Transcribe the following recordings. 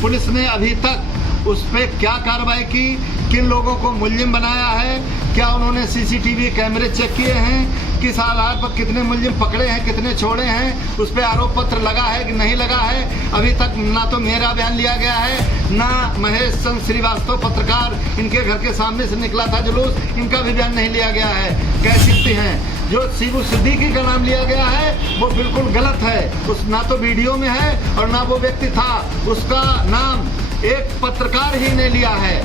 Police ने अभी तक उस पर क्या कार्रवाई की, किन लोगों को मुलजिम बनाया है, क्या उन्होंने सीसीटीवी कैमरे चेक किए हैं, किस आधार पर कितने मुलजिम पकड़े हैं, कितने छोड़े हैं, उस पर आरोप पत्र लगा है कि नहीं लगा है। अभी तक ना तो मेरा बयान लिया गया है, ना महेश चंद्र श्रीवास्तव पत्रकार इनके घर के सामने से निकला था जुलूस, इनका भी बयान नहीं लिया गया है। कह सकते हैं जो शिबू सिद्दीकी का नाम लिया गया है वो बिल्कुल गलत है। उस ना तो वीडियो में है और ना वो व्यक्ति था, उसका नाम एक पत्रकार ही ने लिया है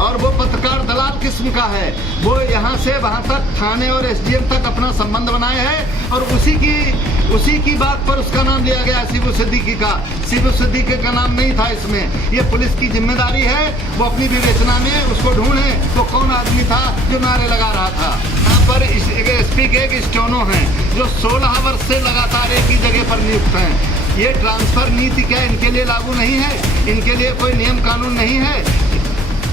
और वो पत्रकार दलाल किस्म का है। वो यहाँ से वहाँ तक थाने और एसडीएम तक अपना संबंध बनाए हैं और उसी की बात पर उसका नाम लिया गया शिबू सिद्दीकी का। शिबू सिद्दीकी का नाम नहीं था इसमें। ये पुलिस की जिम्मेदारी है, वो अपनी विवेचना में उसको ढूंढे वो कौन आदमी था जो नारे लगा रहा था। यहाँ पर एसपी के एक स्टोनो हैं जो 16 वर्ष से लगातार एक ही जगह पर नियुक्त हैं। ये ट्रांसफर नीति क्या इनके लिए लागू नहीं है? इनके लिए कोई नियम कानून नहीं है?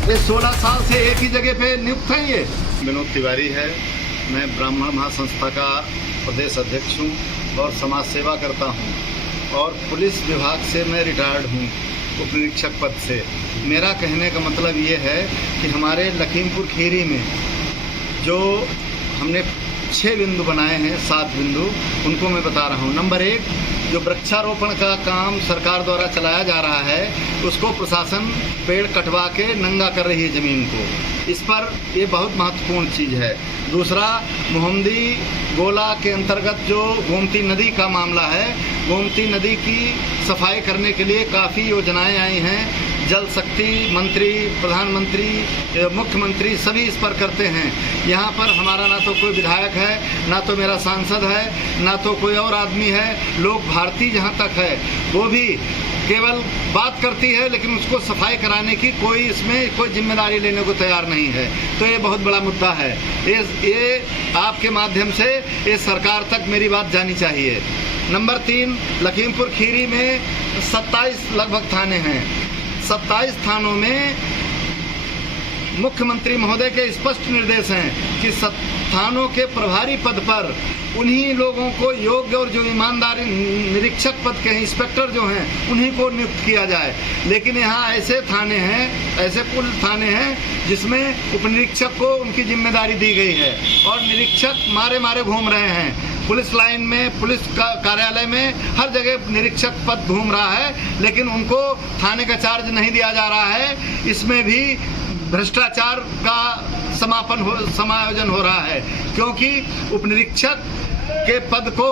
ये 16 साल से एक ही जगह पे नियुक्त हैं। ये विनोद तिवारी है। मैं ब्राह्मण महासंस्था का प्रदेश अध्यक्ष हूँ और समाज सेवा करता हूँ और पुलिस विभाग से मैं रिटायर्ड हूँ उप निरीक्षक पद से। मेरा कहने का मतलब ये है कि हमारे लखीमपुर खीरी में जो हमने 6 बिंदु बनाए हैं, 7 बिंदु, उनको मैं बता रहा हूँ। नंबर 1, जो वृक्षारोपण का काम सरकार द्वारा चलाया जा रहा है उसको प्रशासन पेड़ कटवा के नंगा कर रही है ज़मीन को। इस पर ये बहुत महत्वपूर्ण चीज़ है। दूसरा, मोहम्मदी गोला के अंतर्गत जो गोमती नदी का मामला है, गोमती नदी की सफाई करने के लिए काफ़ी योजनाएं आई हैं। जल शक्ति मंत्री, प्रधानमंत्री, मुख्यमंत्री सभी इस पर करते हैं। यहाँ पर हमारा ना तो कोई विधायक है, ना तो मेरा सांसद है, ना तो कोई और आदमी है। लोग भारतीय जहाँ तक है वो भी केवल बात करती है, लेकिन उसको सफाई कराने की कोई इसमें कोई जिम्मेदारी लेने को तैयार नहीं है। तो ये बहुत बड़ा मुद्दा है। ये आपके माध्यम से ये सरकार तक मेरी बात जानी चाहिए। नंबर 3, लखीमपुर खीरी में 27 लगभग थाने हैं। 27 थानों में मुख्यमंत्री महोदय के स्पष्ट निर्देश हैं कि थानों के प्रभारी पद पर उन्हीं लोगों को योग्य और जो ईमानदारी निरीक्षक पद के हैं, इंस्पेक्टर जो हैं, उन्हीं को नियुक्त किया जाए। लेकिन यहाँ ऐसे थाने हैं, ऐसे कुल थाने हैं जिसमें उपनिरीक्षक को उनकी जिम्मेदारी दी गई है और निरीक्षक मारे मारे घूम रहे हैं। पुलिस लाइन में, पुलिस कार्यालय में हर जगह निरीक्षक पद घूम रहा है, लेकिन उनको थाने का चार्ज नहीं दिया जा रहा है। इसमें भी भ्रष्टाचार का समायोजन हो रहा है, क्योंकि उपनिरीक्षक के पद को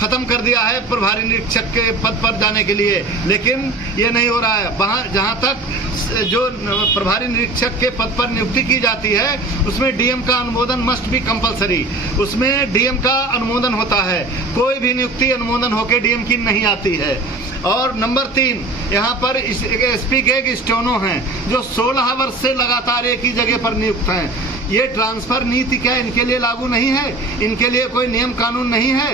खत्म कर दिया है प्रभारी निरीक्षक के पद पर जाने के लिए, लेकिन ये नहीं हो रहा है। वहाँ जहाँ तक जो प्रभारी निरीक्षक के पद पर नियुक्ति की जाती है उसमें डीएम का अनुमोदन मस्ट बी कंपलसरी, उसमें डीएम का अनुमोदन होता है। कोई भी नियुक्ति अनुमोदन होकर डीएम की नहीं आती है। और नंबर 3, यहाँ पर एसपी के एक स्टोनो हैं जो 16 वर्ष से लगातार एक ही जगह पर नियुक्त हैं। ये ट्रांसफर नीति क्या इनके लिए लागू नहीं है? इनके लिए कोई नियम कानून नहीं है?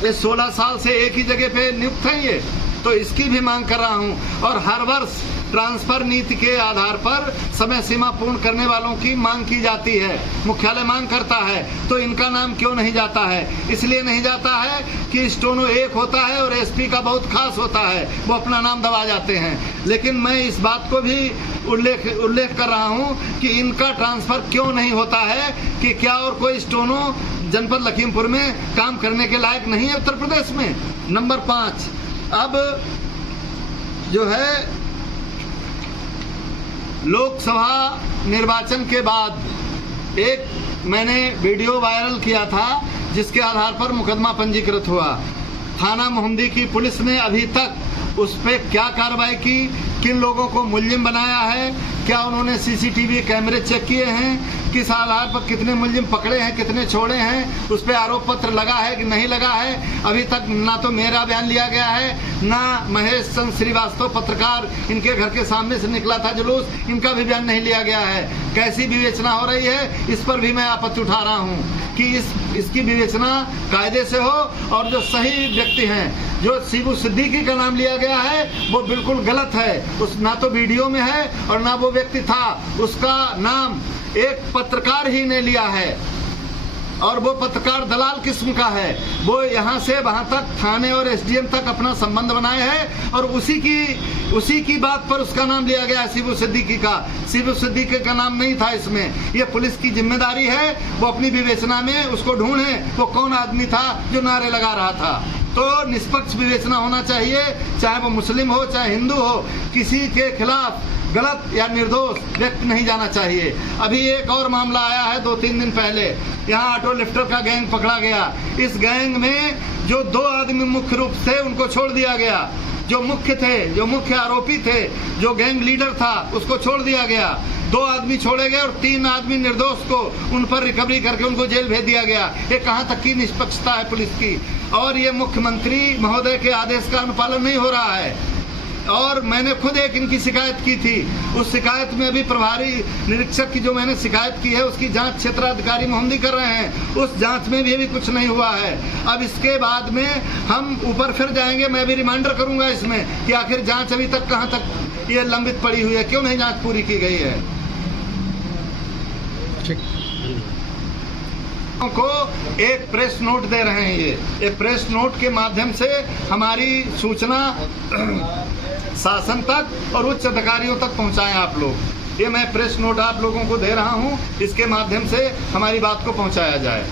ये 16 साल से एक ही जगह पे नियुक्त हैं ये, तो इसकी भी मांग कर रहा हूँ। और हर वर्ष ट्रांसफर नीति के आधार पर समय सीमा पूर्ण करने वालों की मांग की जाती है, मुख्यालय मांग करता है, तो इनका नाम क्यों नहीं जाता है? इसलिए नहीं जाता है कि स्टोनो एक होता है और एसपी का बहुत खास होता है, वो अपना नाम दबा जाते हैं। लेकिन मैं इस बात को भी उल्लेख कर रहा हूँ कि इनका ट्रांसफर क्यों नहीं होता है, कि क्या और कोई स्टोनो जनपद लखीमपुर में काम करने के लायक नहीं है उत्तर प्रदेश में? नंबर 5, अब जो है लोकसभा निर्वाचन के बाद एक मैंने वीडियो वायरल किया था जिसके आधार पर मुकदमा पंजीकृत हुआ। थाना मोहम्मदी की पुलिस ने अभी तक उस पर क्या कार्रवाई की, किन लोगों को मुलजिम बनाया है, क्या उन्होंने सीसीटीवी कैमरे चेक किए हैं, किस आधार पर कितने मुलजिम पकड़े हैं, कितने छोड़े हैं, उस पर आरोप पत्र लगा है कि नहीं लगा है? अभी तक ना तो मेरा बयान लिया गया है, ना महेश चंद्र श्रीवास्तव पत्रकार इनके घर के सामने से निकला था जुलूस, इनका भी बयान नहीं लिया गया है। कैसी विवेचना हो रही है, इस पर भी मैं आपत्ति उठा रहा हूँ कि इसकी विवेचना कायदे से हो और जो सही व्यक्ति हैं, जो शिबू सिद्दीकी का नाम लिया गया है वो बिल्कुल गलत है। उस ना तो वीडियो में है और ना वो व्यक्ति था, उसका नाम एक पत्रकार ही ने लिया है। और वो पत्रकार दलाल किस्म का है। वो यहाँ से वहाँ तक थाने और एसडीएम तक अपना संबंध बनाए है और उसी की बात पर उसका नाम लिया गया शिबू सिद्दीकी का। शिबू सिद्दीकी का नाम नहीं था इसमें। ये पुलिस की जिम्मेदारी है, वो अपनी विवेचना में उसको ढूंढे वो कौन आदमी था जो नारे लगा रहा था। तो निष्पक्ष विवेचना होना चाहिए, चाहे वो मुस्लिम हो चाहे हिंदू हो, किसी के खिलाफ गलत या निर्दोष व्यक्ति नहीं जाना चाहिए। अभी एक और मामला आया है 2-3 दिन पहले, यहाँ ऑटो लिफ्टर का गैंग पकड़ा गया। इस गैंग में जो 2 आदमी मुख्य रूप से उनको छोड़ दिया गया, जो मुख्य आरोपी थे, जो गैंग लीडर था उसको छोड़ दिया गया। 2 आदमी छोड़े गए और 3 आदमी निर्दोष को उन पर रिकवरी करके उनको जेल भेज दिया गया। ये कहाँ तक की निष्पक्षता है पुलिस की। और ये मुख्यमंत्री महोदय के आदेश का अनुपालन नहीं हो रहा है। और मैंने खुद एक इनकी शिकायत की थी, उस शिकायत में अभी प्रभारी निरीक्षक की जो मैंने शिकायत की है उसकी जांच क्षेत्राधिकारी मोहम्मदी कर रहे हैं। उस जांच में भी अभी कुछ नहीं हुआ है। अब इसके बाद में हम ऊपर फिर जाएंगे, मैं भी रिमाइंडर करूंगा इसमें कि आखिर जांच अभी तक कहां तक ये लंबित पड़ी हुई है, क्यों नहीं जांच पूरी की गई है। को एक प्रेस नोट दे रहे हैं। ये प्रेस नोट के माध्यम से हमारी सूचना शासन तक और उच्च अधिकारियों तक पहुंचाएं आप लोग। ये मैं प्रेस नोट आप लोगों को दे रहा हूं, इसके माध्यम से हमारी बात को पहुंचाया जाए।